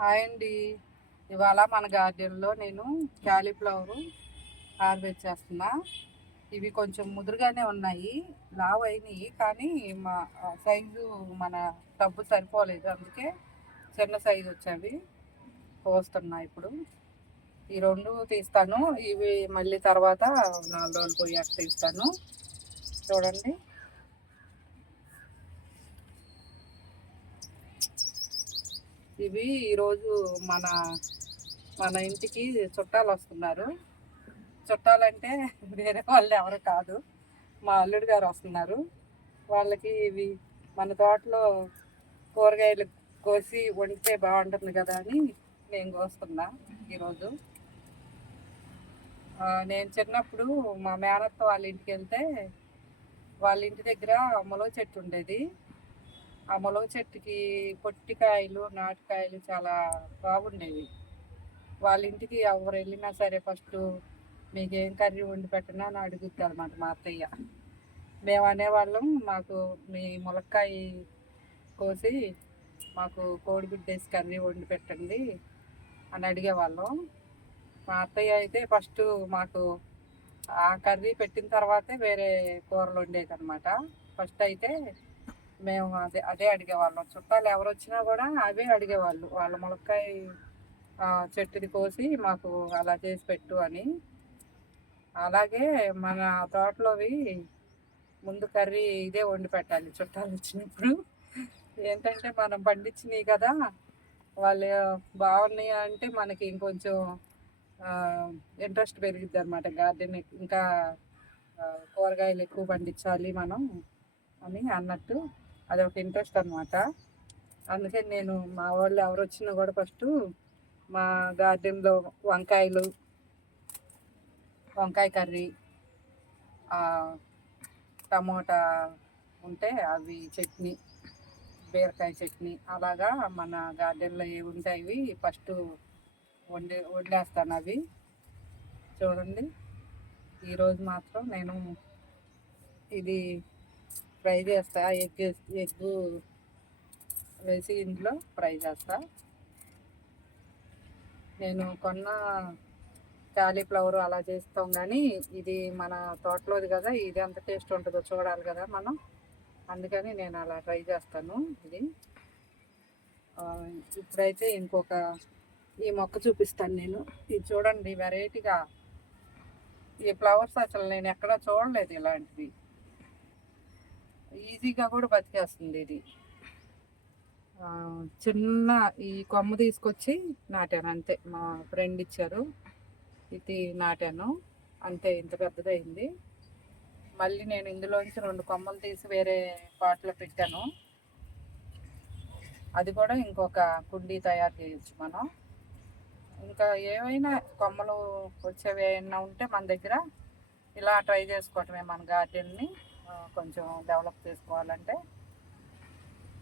Hi అండి. ఇవాళ మన గార్డెన్లో నేను క్యాలీఫ్లవరు హార్వెస్ట్ చేస్తున్నా. ఇవి కొంచెం ముదురుగానే ఉన్నాయి, లావు అయినాయి, కానీ మా సైజు మన టబ్బు సరిపోలేదు, అందుకే చిన్న సైజు వచ్చేవి కోస్తున్నా. ఇప్పుడు ఈ రెండు తీస్తాను, ఇవి మళ్ళీ తర్వాత 4 రోజులు పోయాక తీస్తాను. చూడండి, ఇవి ఈరోజు మన మన ఇంటికి చుట్టాలు వస్తున్నారు. చుట్టాలంటే వేరే వాళ్ళు ఎవరు కాదు, మా అల్లుడు గారు వస్తున్నారు. వాళ్ళకి ఇవి మన తోటలో కూరగాయలు కోసి వండితే బాగుంటుంది కదా అని నేను కోస్తున్నా ఈరోజు. నేను చిన్నప్పుడు మా మేనత్త వాళ్ళ ఇంటికి వెళ్తే వాళ్ళ ఇంటి దగ్గర ములగ చెట్టు ఉండేది. ఆ ములగ చెట్టుకి పొట్టికాయలు, నాటుకాయలు చాలా బాగుండేవి. వాళ్ళ ఇంటికి ఎవరు వెళ్ళినా సరే ఫస్ట్ మీకేం కర్రీ వండి పెట్టినా అని అడుగుద్ది అనమాట మా అత్తయ్య. మేము అనేవాళ్ళం, మాకు మీ ములక్కాయ కోసి మాకు కోడిగుడ్డు వేసి కర్రీ వండి పెట్టండి అని అడిగేవాళ్ళం. మా అత్తయ్య అయితే ఫస్ట్ మాకు ఆ కర్రీ పెట్టిన తర్వాతే వేరే కూరలు వండేది అనమాట. ఫస్ట్ అయితే మేము అదే అడిగేవాళ్ళం. చుట్టాలు ఎవరు వచ్చినా కూడా అవే అడిగేవాళ్ళు, వాళ్ళ ములక్కాయ చెట్టుది కోసి మాకు అలా చేసి పెట్టు అని. అలాగే మన తోటలోవి ముందు కర్రీ ఇదే వండి పెట్టాలి చుట్టాలు వచ్చినప్పుడు. ఏంటంటే మనం పండించినవి కదా, వాళ్ళు బాగున్నాయి అంటే మనకి ఇంకొంచెం ఇంట్రెస్ట్ పెరిగిద్ది అనమాట. గార్డెన్ ఇంకా కూరగాయలు ఎక్కువ పండించాలి మనం అని అన్నట్టు అదొక ఇంట్రెస్ట్ అనమాట. అందుకని నేను మా వాళ్ళు ఎవరు వచ్చినా కూడా ఫస్ట్ మా గార్డెన్లో వంకాయ కర్రీ, టమోటా ఉంటే అవి చట్నీ, బీరకాయ చట్నీ, అలాగా మన గార్డెన్లో ఏవి ఉంటాయి ఫస్ట్ వండేస్తాను అవి. చూడండి, ఈరోజు మాత్రం నేను ఇది ఫ్రై చేస్తా, ఎగ్గు వేసి ఇంట్లో ఫ్రై చేస్తా. నేను కొన్న కాలీఫ్లవర్ అలా చేస్తాం, కానీ ఇది మన తోటలోది కదా, ఇది ఎంత టేస్ట్ ఉంటుందో చూడాలి కదా మనం. అందుకని నేను అలా ట్రై చేస్తాను. ఇప్పుడైతే ఇంకొక ఈ మొక్క చూపిస్తాను నేను. ఇది చూడండి, వెరైటీగా ఈ ఫ్లవర్స్ అసలు నేను ఎక్కడా చూడలేదు ఇలాంటివి. ఈజీగా కూడా బతికేస్తుంది ఇది. చిన్న ఈ కొమ్మ తీసుకొచ్చి నాటాను అంతే, మా ఫ్రెండ్ ఇచ్చారు, ఇది నాటాను అంతే, ఇంత పెద్దదైంది. మళ్ళీ నేను ఇందులోంచి 2 కొమ్మలు తీసి వేరే పాట్లో పెట్టాను. అది కూడా ఇంకొక కుండీ తయారు చేయొచ్చు మనం. ఇంకా ఏమైనా కొమ్మలు వచ్చేవి ఏమైనా ఉంటే మన దగ్గర ఇలా ట్రై చేసుకోవటమే మన గార్డెన్ని కొంచెం డెవలప్ చేసుకోవాలంటే.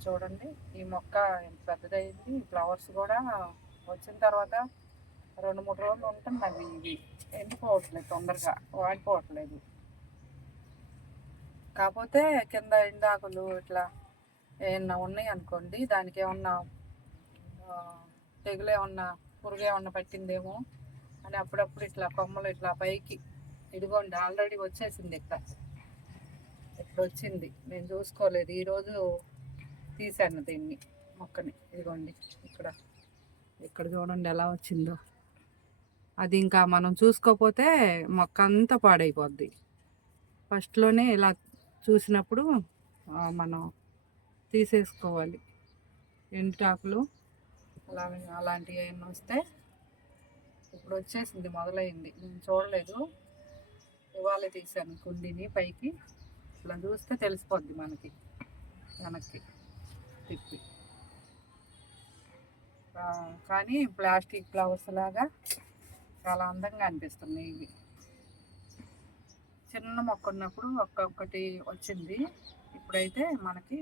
చూడండి, ఈ మొక్క ఎంత పెద్దదైంది. ఫ్లవర్స్ కూడా వచ్చిన తర్వాత 2-3 రోజులు ఉంటుంది, అవి ఇవి ఎండిపోవట్లేదు, తొందరగా వాడిపోవట్లేదు. కాకపోతే కింద ఎండాకులు ఇట్లా ఏమన్నా ఉన్నాయి అనుకోండి, దానికి ఏమన్నా తెగులు ఏమన్నా పురుగు ఏమన్నా పట్టిందేమో అని అప్పుడప్పుడు ఇట్లా కొమ్మలు ఇట్లా పైకి, ఇదిగోండి ఆల్రెడీ వచ్చేసింది, ఇక్కడ వచ్చింది, నేను చూసుకోలేదు. ఈరోజు తీసాను దీన్ని, మొక్కని. ఇదిగోండి ఇక్కడ చూడండి ఎలా వచ్చిందో. అది ఇంకా మనం చూసుకోకపోతే మొక్క అంతా పాడైపోద్ది. ఫస్ట్లోనే ఇలా చూసినప్పుడు మనం తీసేసుకోవాలి. ఎండుటాకులు అలాంటివి ఏమైనా వస్తే, ఇప్పుడు వచ్చేసింది, మొదలైంది, నేను చూడలేదు, ఇవాళ తీసాను కుండీని పైకి. ఇలా చూస్తే తెలిసిపోద్ది మనకి, వెనక్కి తిప్పి. కానీ ప్లాస్టిక్ ఫ్లవర్స్ లాగా చాలా అందంగా అనిపిస్తున్నాయి ఇవి. చిన్న మొక్క ఉన్నప్పుడు ఒక్కొక్కటి వచ్చింది, ఇప్పుడైతే మనకి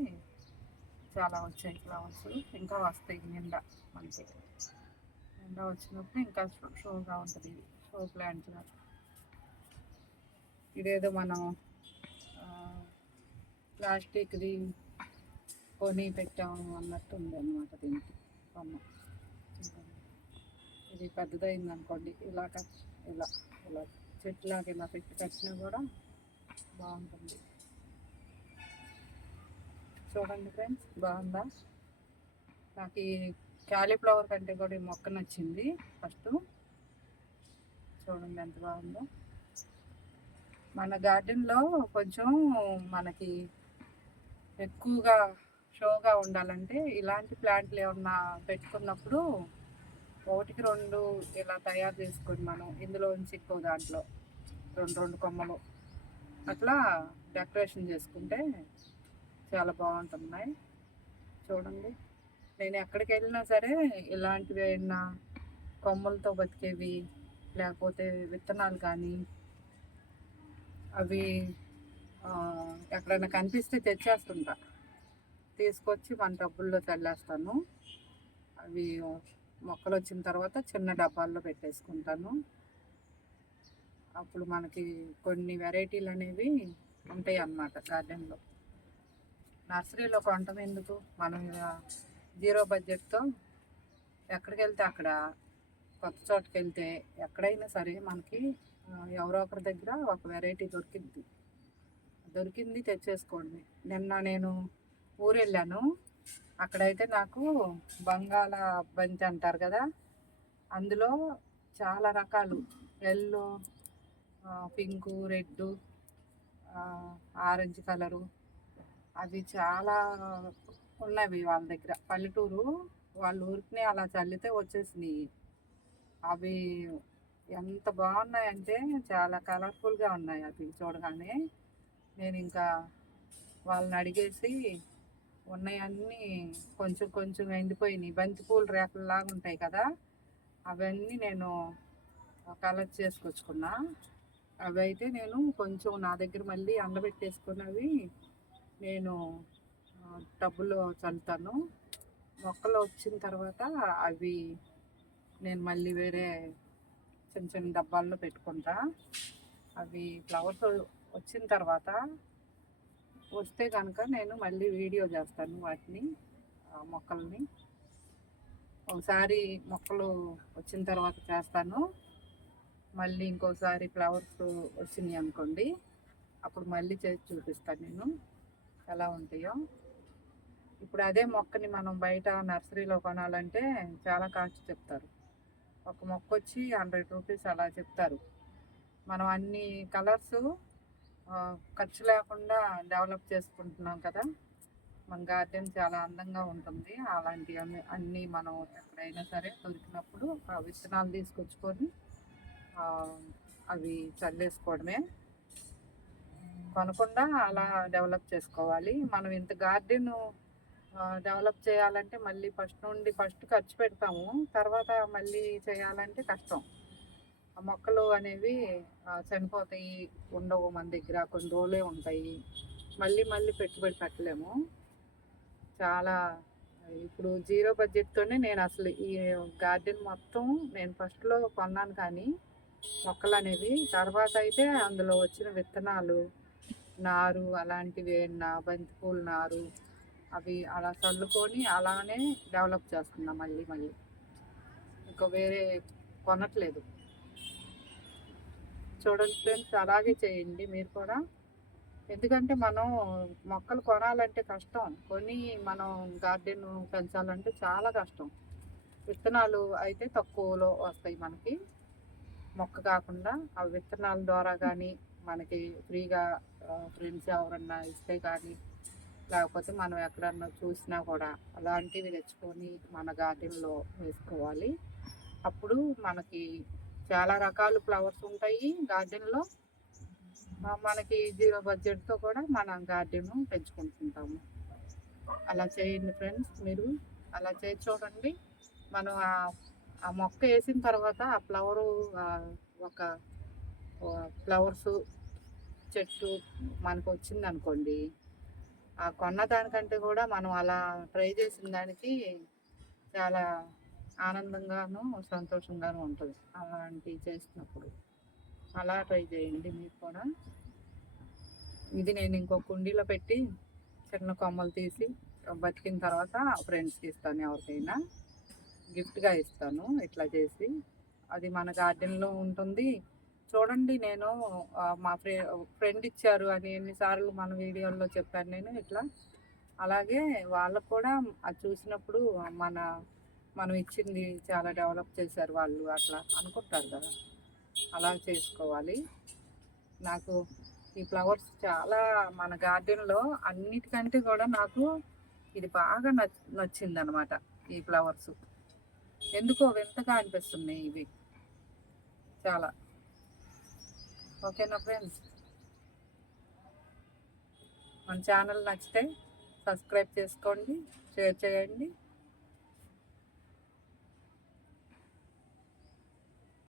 చాలా వచ్చాయి ఫ్లవర్స్. ఇంకా వస్తాయి నిండా, మనకి నిండా వచ్చినప్పుడు ఇంకా షోగా ఉంటుంది. షో ప్లాంట్ ఇదేదో మనం ప్లాస్టిక్ది కొని పెట్టాము అన్నట్టు ఉంది అన్నమాట దీనికి కొమ్మ. ఇది పెద్దదైంది అనుకోండి, ఇలా ఇలా ఇలా చెట్లాగా ఇలా పెట్టి కట్టినా కూడా బాగుంటుంది. చూడండి ఫ్రెండ్స్, బాగుందా? నాకు ఈ క్యాలీఫ్లవర్ కంటే కూడా ఈ మొక్క నచ్చింది ఫస్ట్. చూడండి ఎంత బాగుందో. మన గార్డెన్లో కొంచెం మనకి ఎక్కువగా షోగా ఉండాలంటే ఇలాంటి ప్లాంట్లు ఏమన్నా పెట్టుకున్నప్పుడు 1-2 ఇలా తయారు చేసుకొని మనం ఇందులోంచి ఎక్కువ దాంట్లో 2 కొమ్మలు అట్లా డెకరేషన్ చేసుకుంటే చాలా బాగుంటున్నాయి. చూడండి, నేను ఎక్కడికి వెళ్ళినా సరే ఇలాంటివి అయినా కొమ్మలతో బతికేవి లేకపోతే విత్తనాలు కానీ అవి ఎక్కడైనా కనిపిస్తే తెచ్చేస్తుంటా, తీసుకొచ్చి మన డబ్బుల్లో చల్లేస్తాను. అవి మొక్కలు వచ్చిన తర్వాత చిన్న డబ్బాల్లో పెట్టేసుకుంటాను. అప్పుడు మనకి కొన్ని వెరైటీలు అనేవి ఉంటాయి అన్నమాట గార్డెన్లో. నర్సరీలో కొనటం ఎందుకు, మనం జీరో బడ్జెట్తో ఎక్కడికి వెళ్తే అక్కడ, కొత్త చోటుకి వెళ్తే ఎక్కడైనా సరే మనకి ఎవరో ఒకరి దగ్గర ఒక వెరైటీ దొరికింది తెచ్చేసుకోండి. నిన్న నేను ఊరు వెళ్ళాను, అక్కడైతే నాకు బంగాళ బంతి అంటారు కదా, అందులో చాలా రకాలు, yellow, pink, red, orange colour, అవి చాలా ఉన్నవి వాళ్ళ దగ్గర. పల్లెటూరు వాళ్ళ ఊరికి అలా చల్లితే వచ్చేసినాయి. అవి ఎంత బాగున్నాయంటే చాలా కలర్ఫుల్గా ఉన్నాయి. అవి చూడగానే నేను ఇంకా వాళ్ళని అడిగేసి ఉన్నాయన్నీ కొంచెం కొంచెం ఎండిపోయినాయి, బంతిపూలు రేకుల్లాగా ఉంటాయి కదా, అవన్నీ నేను కలెక్ట్ చేసుకొచ్చుకున్నా. అవి అయితే నేను కొంచెం నా దగ్గర మళ్ళీ ఎండబెట్టేసుకున్నవి నేను టబ్బులో చల్లుతాను. మొక్కలు వచ్చిన తర్వాత అవి నేను మళ్ళీ వేరే చిన్న చిన్న డబ్బాల్లో పెట్టుకుంటా. అవి ఫ్లవర్స్ వచ్చిన తర్వాత వస్తే కనుక నేను మళ్ళీ వీడియో చేస్తాను వాటిని, మొక్కల్ని. ఒకసారి మొక్కలు వచ్చిన తర్వాత చేస్తాను, మళ్ళీ ఇంకోసారి ఫ్లవర్స్ వచ్చినాయి అనుకోండి అప్పుడు మళ్ళీ చేసి చూపిస్తాను నేను ఎలా ఉంటాయో. ఇప్పుడు అదే మొక్కని మనం బయట నర్సరీలో కొనాలంటే చాలా కాస్ట్ చెప్తారు. ఒక మొక్క వచ్చి 100 రూపీస్ అలా చెప్తారు. మనం అన్ని కలర్స్ ఖర్చు లేకుండా డెవలప్ చేసుకుంటున్నాం కదా, మన గార్డెన్ చాలా అందంగా ఉంటుంది. అలాంటివి అన్నీ మనం ఎక్కడైనా సరే దొరికినప్పుడు ఆ విత్తనాలు తీసుకొచ్చుకొని అవి చల్లేసుకోవడమే, కొనకుండా అలా డెవలప్ చేసుకోవాలి. మనం ఇంత గార్డెన్ డెవలప్ చేయాలంటే మళ్ళీ ఫస్ట్ ఖర్చు పెడతాము, తర్వాత మళ్ళీ చేయాలంటే కష్టం. ఆ మొక్కలు అనేవి చనిపోతాయి, ఉండవు మన దగ్గర, కొన్ని రోజులే ఉంటాయి, మళ్ళీ పెట్టుబడి పెట్టలేము. చాలా ఇప్పుడు జీరో బడ్జెట్తోనే నేను అసలు ఈ గార్డెన్ మొత్తం నేను ఫస్ట్లో కొన్నాను, కానీ మొక్కలు అనేవి తర్వాత అయితే అందులో వచ్చిన విత్తనాలు, నారు, అలాంటివి బంతిపూల నారు అవి అలా చల్లుకొని అలానే డెవలప్ చేస్తున్నాం. మళ్ళీ ఇంకా వేరే కొనట్లేదు. చూడండి ఫ్రెండ్స్, అలాగే చేయండి మీరు కూడా. ఎందుకంటే మనం మొక్కలు కొనాలంటే కష్టం, కొని మనం గార్డెన్ పెంచాలంటే చాలా కష్టం. విత్తనాలు అయితే తక్కువలో వస్తాయి మనకి, మొక్క కాకుండా ఆ విత్తనాల ద్వారా కానీ మనకి ఫ్రీగా ఫ్రెండ్స్ ఎవరన్నా ఇస్తే కానీ, లేకపోతే మనం ఎక్కడన్నా చూసినా కూడా అలాంటివి తెచ్చుకొని మన గార్డెన్లో వేసుకోవాలి. అప్పుడు మనకి చాలా రకాల ఫ్లవర్స్ ఉంటాయి గార్డెన్లో. మనకి జీరో బడ్జెట్తో కూడా మన గార్డెన్ పెంచుకుంటుంటాము. అలా చేయండి ఫ్రెండ్స్, మీరు అలా చేసి చూడండి. మనం ఆ మొక్క వేసిన తర్వాత ఆ ఫ్లవరు, ఒక ఫ్లవర్స్ చెట్టు మనకు వచ్చింది అనుకోండి, ఆ కొన్న దానికంటే కూడా మనం అలా ట్రై చేసిన దానికి చాలా ఆనందంగాను సంతోషంగాను ఉంటుంది అలాంటివి చేసినప్పుడు. అలా ట్రై చేయండి మీరు కూడా. ఇది నేను ఇంకో కుండీలో పెట్టి చిన్న కొమ్మలు తీసి బతికిన తర్వాత ఫ్రెండ్స్కి ఇస్తాను ఎవరికైనా. గిఫ్ట్గా ఇస్తాను ఇట్లా చేసి. అది మన గార్డెన్లో ఉంటుంది. చూడండి, నేను మా ఫ్రెండ్ ఇచ్చారు అని ఎన్నిసార్లు మన వీడియోల్లో చెప్పాను నేను ఇట్లా. అలాగే వాళ్ళకు కూడా అది చూసినప్పుడు మన మనం ఇచ్చింది చాలా డెవలప్ చేశారు వాళ్ళు అట్లా అనుకుంటారు కదా, అలా చేసుకోవాలి. నాకు ఈ ఫ్లవర్స్ చాలా మన గార్డెన్లో అన్నిటికంటే కూడా నాకు ఇది బాగా నచ్చింది అనమాట. ఈ ఫ్లవర్స్ ఎందుకో వింతగా అనిపిస్తున్నాయి ఇవి చాలా. ఓకేనా ఫ్రెండ్స్, మన ఛానల్ నచ్చితే సబ్స్క్రైబ్ చేసుకోండి, షేర్ చేయండి.